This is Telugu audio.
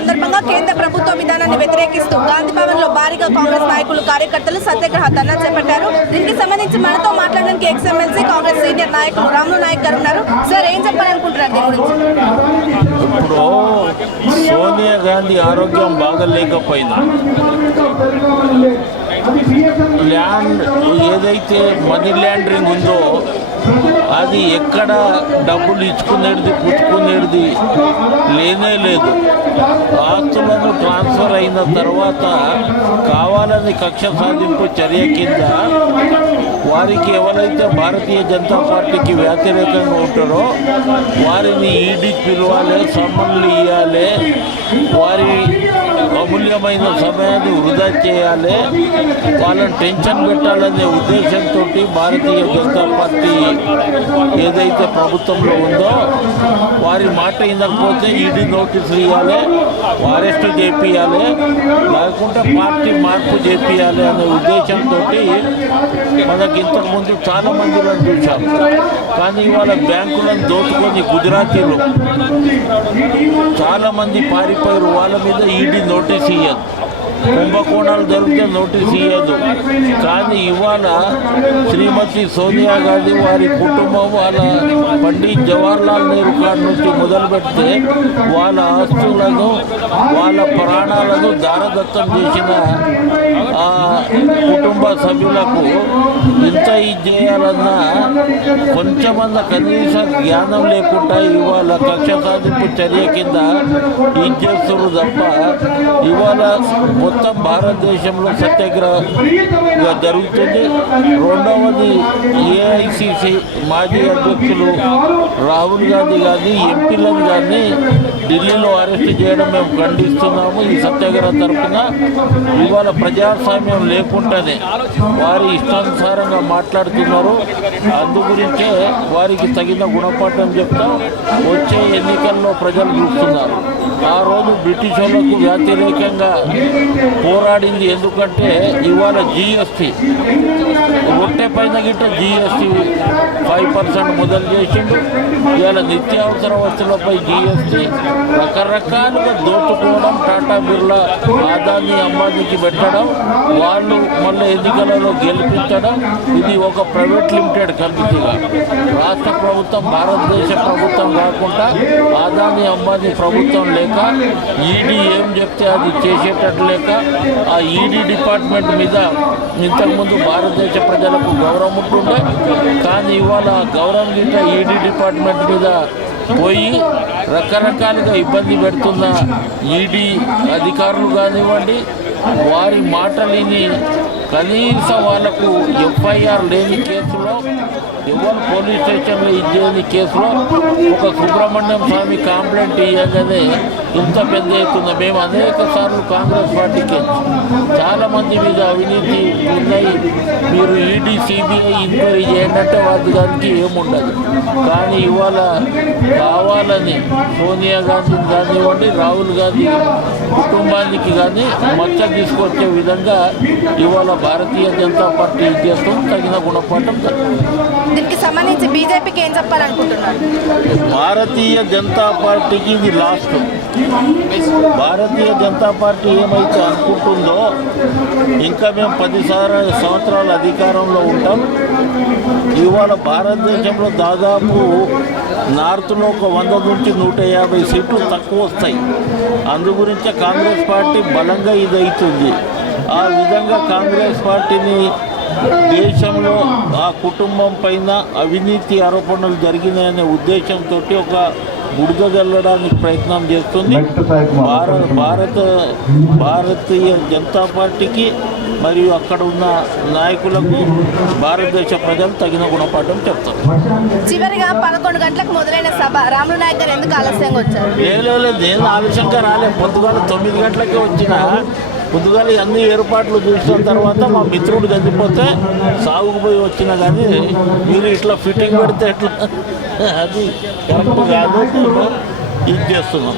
సందర్భంగా కేంద్ర ప్రభుత్వ విధానాన్ని వ్యతిరేకిస్తూ గాంధీ భవన్ లో భారీగా కాంగ్రెస్ నాయకులు కార్యకర్తలు సత్యాగ్రహ ధర్నా చేపట్టారు. దీనికి సంబంధించి మనతో మాట్లాడడానికి ఎక్స్ఎమ్మెల్సీ కాంగ్రెస్ సీనియర్ నాయకులు రాములు నాయక్ గారు ఉన్నారు. సార్, ఏం చెప్పాలనుకుంటున్నారు దీని గురించి? ఇప్పుడు సోనియా గాంధీ ఆరోగ్యం బాగలేకపోయింది. ల్యాండ్ ఏదైతే మనీ ల్యాండరింగ్ ఉందో అది ఎక్కడ డబ్బులు ఇచ్చుకునేది పుచ్చుకునేది లేనే లేదు. ఆస్తులను ట్రాన్స్ఫర్ అయిన తర్వాత కావాలని కక్ష సాధింపు చర్య కింద వారికి ఎవరైతే భారతీయ జనతా పార్టీకి వ్యతిరేకంగా ఉంటారో వారిని ఈడీకి పిలవాలి, సమ్మన్లు ఇవ్వాలి, వారి అమూల్యమైన సమయాన్ని వృధా చేయాలి, వాళ్ళని టెన్షన్ పెట్టాలనే ఉద్దేశంతో భారతీయ జనతా పార్టీ ఏదైతే ప్రభుత్వంలో ఉందో వారి మాట వినకపోతే ఈడీ నోటీసులు ఇవ్వాలి, అరెస్ట్ చేపియాలి, లేకుంటే పార్టీ మార్పు చేపియాలి అనే ఉద్దేశంతో మనకి ఇంతకుముందు చాలా మందిలో చూసాం. కానీ ఇవాళ బ్యాంకులను దోచుకొని గుజరాతీలు చాలామంది పారిపోయారు. వాళ్ళ మీద ఈడీ నోటీస్ ఇయ్యదు, కుంభకోణాలు జరిగితే నోటీస్ ఇవ్వదు. కానీ ఇవాళ శ్రీమతి సోనియా గాంధీ వారి కుటుంబం వాళ్ళ పండిత్ జవహర్లాల్ నెహ్రూ కాడ నుంచి మొదలు పెడితే వాళ్ళ ఆస్తులను వాళ్ళ ప్రాణాలను దారదత్తం చేసిన ఆ కుటుంబ సభ్యులకు ఇంత ఇది చేయాలన్నా కొంచెమన్న కనీస జ్ఞానం లేకుండా ఇవాళ కక్ష సాధింపు చర్య కింద ఇది చేస్తున్నారు తప్ప ఇవాళ మొత్తం భారతదేశంలో సత్యాగ్రహంగా జరుగుతుంది. రెండవది ఏఐసిసి మాజీ అధ్యక్షులు రాహుల్ గాంధీ కానీ ఎంపీలను కానీ ఢిల్లీలో అరెస్ట్ చేయడం మేము ఖండిస్తున్నాము. ఈ సత్యాగ్రహ తరఫున ఇవాళ ప్రజాస్వామ్యం లేకుండానే వారి ఇష్టానుసారంగా మాట్లాడుతున్నారు. అందు గురించే వారికి తగిన గుణపాఠం చెప్తాం. వచ్చే ఎన్నికల్లో ప్రజలు చూస్తున్నారు. ఆ రోజు బ్రిటిష్ వాళ్ళకు వ్యతిరేకంగా పోరాడింది. ఎందుకంటే ఇవాళ జిఎస్టీ రొట్టె పైన గిట్ట జిఎస్టీ 5% మొదలు చేసిండు. ఇవాళ నిత్యావసర వస్తువులపై జిఎస్టీ రకరకాలుగా దోచుకోవడం, టాటా బిర్లా ఆదాని అంబానీకి పెట్టడం, వాళ్ళు మళ్ళీ ఎన్నికలలో గెలిపించడం, ఇది ఒక ప్రైవేట్ లిమిటెడ్ కంపెనీగా రాష్ట్ర ప్రభుత్వం భారతదేశ ప్రభుత్వం కాకుండా ఆదాని అంబానీ ప్రభుత్వం లేక ఈడీ ఏం చెప్తే అది చేసేటట్టు లేక ఆ ఈడీ డిపార్ట్మెంట్ మీద ఇంతకుముందు భారతదేశ ప్రజలకు గౌరవం ఉంటుండే. కానీ ఇవాళ గౌరవం గిట్ట ఈడీ డిపార్ట్మెంట్ మీద పోయి రకరకాలుగా ఇబ్బంది పెడుతున్న ఈడీ అధికారులు కానివ్వండి, వారి మాటలిని కనీసం వాళ్లకు ఎఫ్ఐఆర్ లేని కేసులో ఎవరు పోలీస్ స్టేషన్లో ఇచ్చేది కేసులో ఒక సుబ్రహ్మణ్యం స్వామి కంప్లైంట్ ఇవ్వగానే ఇంత పెద్ద ఎత్తున మేము అనేక సార్లు కాంగ్రెస్ పార్టీకి చాలామంది మీద అవినీతి ఉన్నాయి, మీరు ఈడీ సిబిఐ ఎంక్వైరీ చేయండి అంటే వాటి దానికి ఏముండదు. కానీ ఇవాళ కావాలని సోనియా గాంధీ కానివ్వండి, రాహుల్ గాంధీ కుటుంబానికి కానీ మచ్చ తీసుకొచ్చే విధంగా ఇవాళ భారతీయ జనతా పార్టీ చేస్తూ తగిన గుణపాఠం దీనికి సంబంధించి బీజేపీకి ఏం చెప్పాలనుకుంటున్నారు? భారతీయ జనతా పార్టీకి ఇది లాస్ట్. భారతీయ జనతా పార్టీ ఏమైతే అనుకుంటుందో ఇంకా మేము 10 సంవత్సరాల అధికారంలో ఉంటాం. ఇవాళ భారతదేశంలో దాదాపు నార్త్లో ఒక 100 నుంచి 150 సీట్లు తక్కువ వస్తాయి. అందు గురించే కాంగ్రెస్ పార్టీ బలంగా ఇదవుతుంది. ఆ విధంగా కాంగ్రెస్ పార్టీని దేశంలో ఆ కుటుంబం పైన అవినీతి ఆరోపణలు జరిగినాయనే ఉద్దేశంతో ఒక బురద జల్లడానికి ప్రయత్నం చేస్తుంది. భారతీయ జనతా పార్టీకి మరియు అక్కడ ఉన్న నాయకులకు భారతదేశ ప్రజలు తగిన గుణపాఠం చెప్తారు. చివరిగా 11 గంటలకు మొదలైన సభ రాములు నాయక్ గారు ఎందుకు ఆలస్యంగా వచ్చారు? లేదు, నేను ఆలస్యంగా రాలేదు. పొద్దుగాల 9 గంటలకే వచ్చిన. పొద్దుగాల అన్ని ఏర్పాట్లు చూసిన తర్వాత మా మిత్రుడు చనిపోతే సాగుకు పోయి వచ్చినా. కానీ మీరు ఇట్లా ఫిట్టింగ్ పెడితే ఎట్లా, అది కరెక్ట్ కాదు, ఇది చేస్తున్నాం.